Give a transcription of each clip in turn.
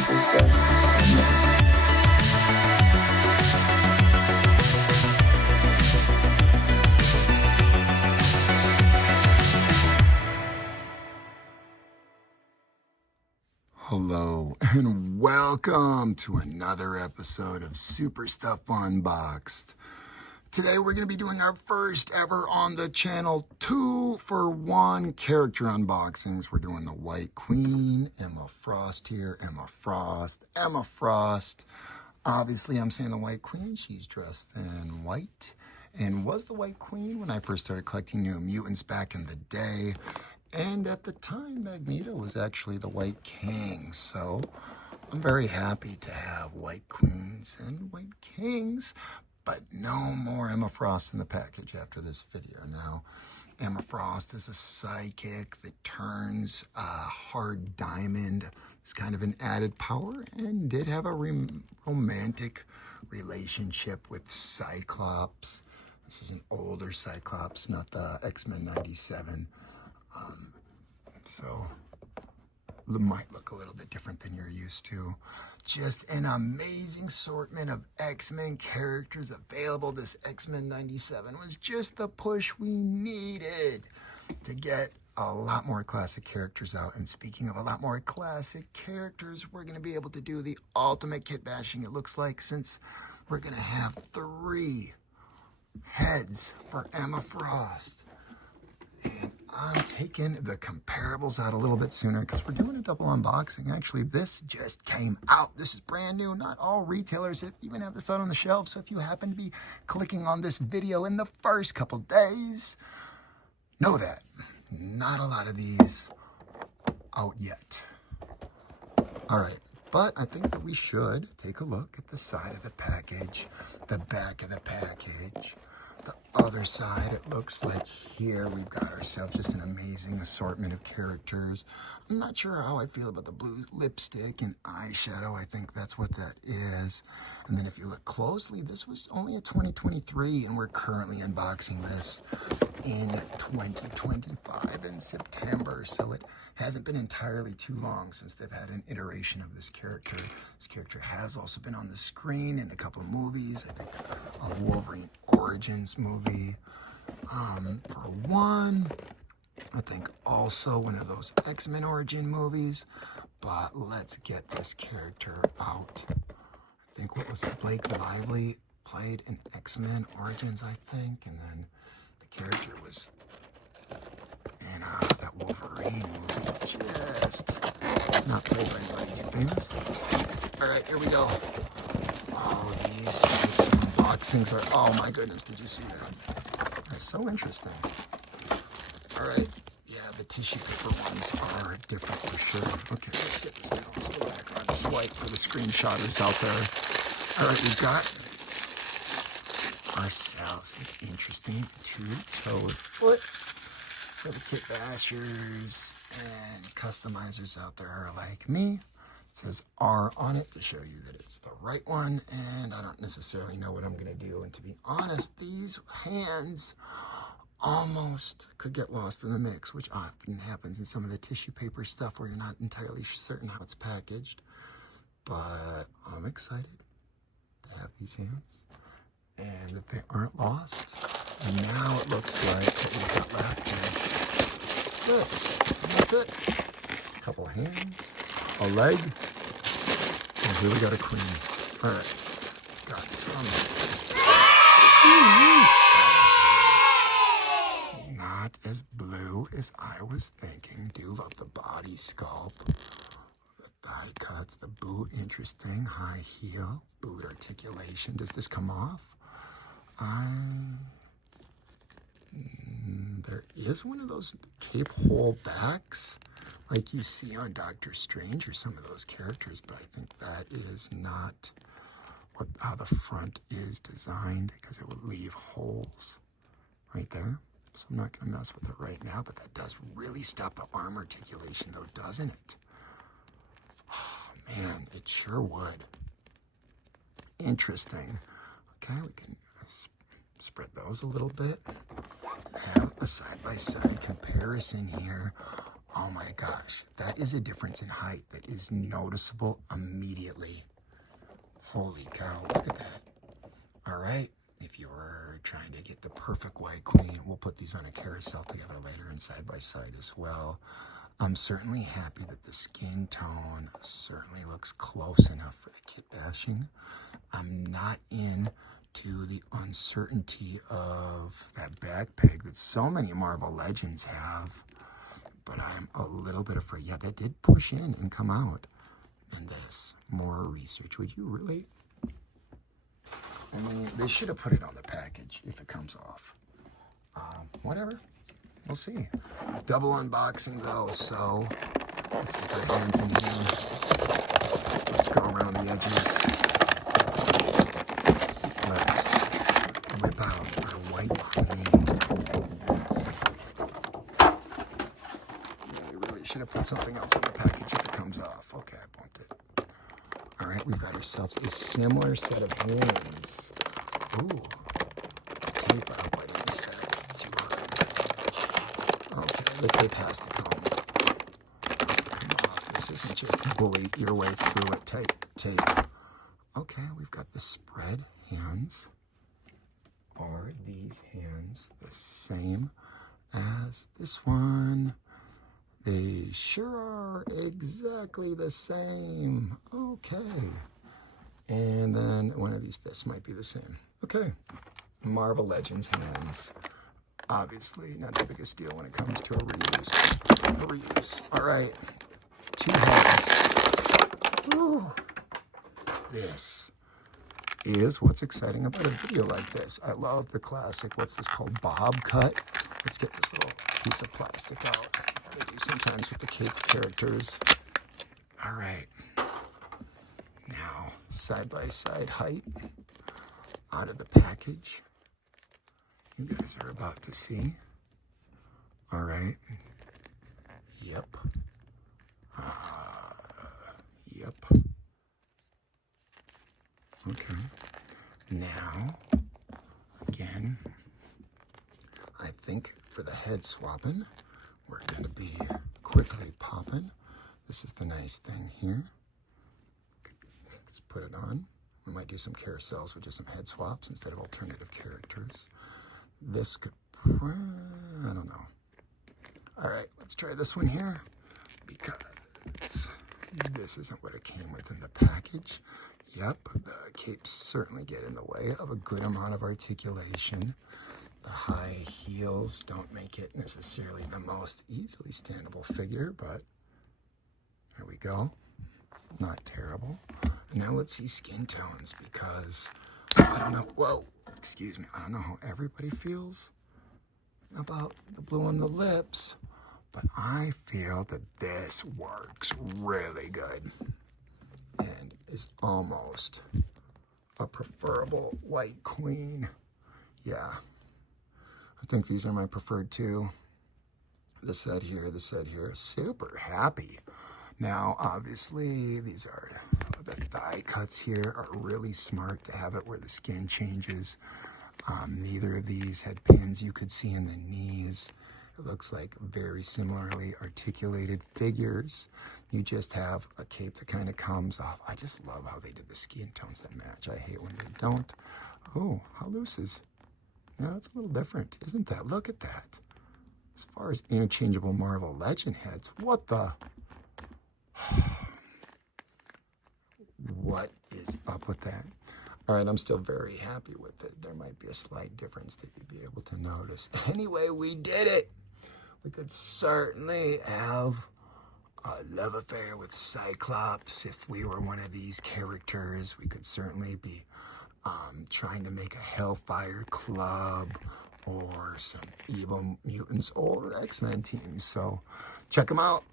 Super Stuff Unboxed. Hello and welcome to another episode of Super Stuff Unboxed. Today we're going to be doing our first ever on the channel 2-for-1 character unboxings. We're doing the White Queen, Emma Frost here, Emma Frost. Obviously I'm saying the White Queen, she's dressed in white and was the White Queen when I first started collecting New Mutants back in the day. And at the time, Magneto was actually the White King. So I'm very happy to have White Queens and White Kings. But no more Emma Frost in the package after this video. Now, Emma Frost is a psychic that turns a hard diamond. It's kind of an added power and did have a romantic relationship with Cyclops. This is an older Cyclops, not the X-Men 97. So it might look a little bit different than you're used to. Just an amazing assortment of X-Men characters available. This X-Men 97 was just the push we needed to get a lot more classic characters out. And speaking of a lot more classic characters, we're going to be able to do the ultimate kit bashing, it looks like, since we're going to have 3 heads for Emma Frost. And I'm taking the comparables out a little bit sooner because we're doing a double unboxing. Actually, this just came out. This is brand new. Not all retailers even have this out on the shelf. So if you happen to be clicking on this video in the first couple days, know that not a lot of these out yet. All right. But I think that we should take a look at the side of the package, the back of the package. The other side, it looks like here we've got ourselves just an amazing assortment of characters. I'm not sure how I feel about the blue lipstick and eyeshadow. I think that's what that is. And then if you look closely, this was only a 2023 and we're currently unboxing this in 2025 in September. So it hasn't been entirely too long since they've had an iteration of this character. This character has also been on the screen in a couple of movies. I think a Wolverine Origins movie for one. I think also one of those X-Men Origin movies. But let's get this character out. I think, what was it? Blake Lively played in X-Men Origins, I think. And then the character was in that Wolverine movie. Just not played by anybody too famous. All right, here we go. All of these types of unboxings are, oh my goodness, did you see that? They're so interesting. All right, yeah, the tissue paper ones are different for sure. Okay, let's get this down to the background. Just white for the screenshotters out there. All right, we've got ourselves an interesting two-toed foot for the kit bashers and customizers out there like me. It says R on it to show you that it's the right one, and I don't necessarily know what I'm going to do. And to be honest, these hands almost could get lost in the mix, which often happens in some of the tissue paper stuff where you're not entirely certain how it's packaged. But I'm excited to have these hands and that they aren't lost. And now it looks like what we've got left is this. And that's it. A couple hands, a leg, and here we got a queen. All right, got some. Not as blue as I was thinking. Do love the body sculpt, the thigh cuts, the boot, interesting. High heel, boot articulation. Does this come off? There is one of those cape hole backs like you see on Doctor Strange or some of those characters, but I think that is not how the front is designed, because it would leave holes right there. So I'm not going to mess with it right now, but that does really stop the arm articulation though, doesn't it? Oh man, it sure would. Interesting. Okay, we can spread those a little bit. Have a side-by-side comparison here Oh my gosh, that is a difference in height that is noticeable immediately. Holy cow, look at that. All right, if you're trying to get the perfect white queen, we'll put these on a carousel together later and side by side as well. I'm certainly happy that the skin tone certainly looks close enough for the kit bashing. I'm not into the uncertainty of that back peg that so many Marvel Legends have, but I'm a little bit afraid. Yeah, that did push in and come out. And this, more research. Would you really? I mean, they should have put it on the package if it comes off. Whatever. We'll see. Double unboxing though, so let's stick our hands in here. Let's go around the edges. Let's whip out our white queen. Yeah, they really should have put something else on the package if it comes off. Okay, I bumped it. All right, we've got ourselves a similar set of hands. Ooh, tape. I hope I didn't get that too hard. Okay, the tape has to come off. This isn't just bully your way through it type tape. Okay, we've got the spread hands. Are these hands the same as this one? They sure are exactly the same. Okay. And then one of these fists might be the same. Okay. Marvel Legends hands. Obviously not the biggest deal when it comes to a reuse. All right. 2 heads. Ooh. This is what's exciting about a video like this. I love the classic, what's this called, bob cut. Let's get this little piece of plastic out. They do sometimes with the caped characters. All right. Now, side-by-side height out of the package. You guys are about to see. All right. Yep. Yep. Okay. Now, again, I think for the head swapping, we're going to be quickly popping. This is the nice thing here. Just put it on. We might do some carousels with just some head swaps instead of alternative characters. This could, I don't know. All right, let's try this one here because this isn't what it came with in the package. Yep, the capes certainly get in the way of a good amount of articulation. The high heels don't make it necessarily the most easily standable figure, but there we go. Not terrible. Now let's see skin tones because I don't know. Whoa, excuse me. I don't know how everybody feels about the blue on the lips, but I feel that this works really good and is almost a preferable white queen. Yeah. I think these are my preferred too. This head here, super happy. Now, obviously, these are, the thigh cuts here are really smart to have it where the skin changes. Neither of these had pins you could see in the knees. It looks like very similarly articulated figures. You just have a cape that kind of comes off. I just love how they did the skin tones that match. I hate when they don't. Oh, how loose is... Now, it's a little different, isn't that? Look at that. As far as interchangeable Marvel Legend heads, what the... What is up with that? All right, I'm still very happy with it. There might be a slight difference that you'd be able to notice. Anyway, we did it. We could certainly have a love affair with Cyclops if we were one of these characters. We could certainly be trying to make a Hellfire Club or some evil mutants or X-Men teams. So check them out.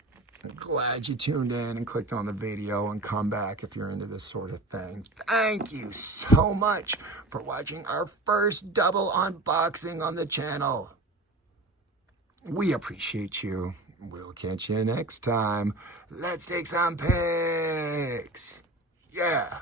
I'm glad you tuned in and clicked on the video, and come back if you're into this sort of thing. Thank you so much for watching our first double unboxing on the channel. We appreciate you. We'll catch you next time. Let's take some pics. Yeah.